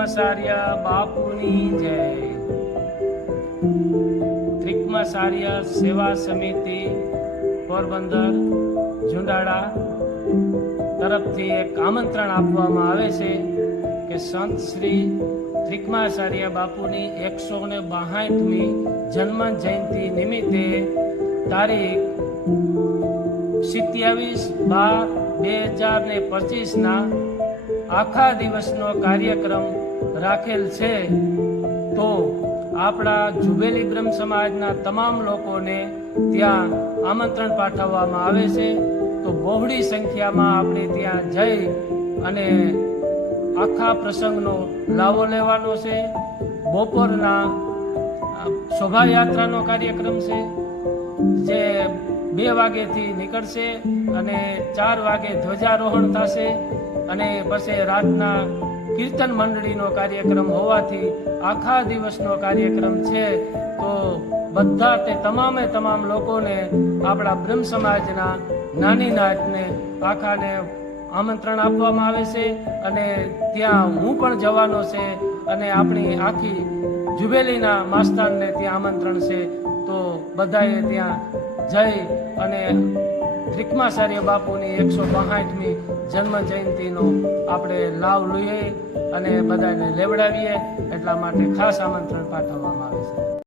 ત્રિકમાચાર્ય બાપુની જય. ત્રિકમાચાર્ય સેવા સમિતિ પોરબંદર ઝુંડાળા તરફથી એક આમંત્રણ આપવામાં આવે છે કે સંત શ્રી ત્રિકમાચાર્ય બાપુની 162મી જન્મ જયંતિ નિમિત્તે તારીખ 27/12/2025 આખા દિવસનો કાર્યક્રમ રાખેલ છે. તો આપણા જુબેલી બ્રહ્મ સમાજના તમામ લોકોને ત્યાં આમંત્રણ પાઠવવામાં આવે છે. તો બહોળી સંખ્યામાં આપણે ત્યાં જઈ અને આખા પ્રસંગનો લાવો લેવાનો છે. બપોરના શોભાયાત્રાનો કાર્યક્રમ છે જે 2 વાગ્યેથી નીકળશે અને 4 વાગે ધ્વજારોહણ થશે અને પછી રાતના કીર્તન મંડળીનો કાર્યક્રમ હોવાથી આખા દિવસનો કાર્યક્રમ છે. તો બધા તે તમામ લોકોને આપણા બ્રહ્મ સમાજના નાની નાતને આખાને આમંત્રણ આપવામાં આવે છે અને ત્યાં હું પણ જવાનો છે અને આપણી આખી જુબેલીના માસ્તાનને ત્યાં આમંત્રણ છે. તો બધાએ ત્યાં જઈ અને ત્રિકમાચાર્ય બાપુની 162મી જન્મ જયંતિનો આપણે લાભ લઈએ અને બધાને લેવડાવીએ. એટલા માટે ખાસ આમંત્રણ પાઠવવામાં આવે છે.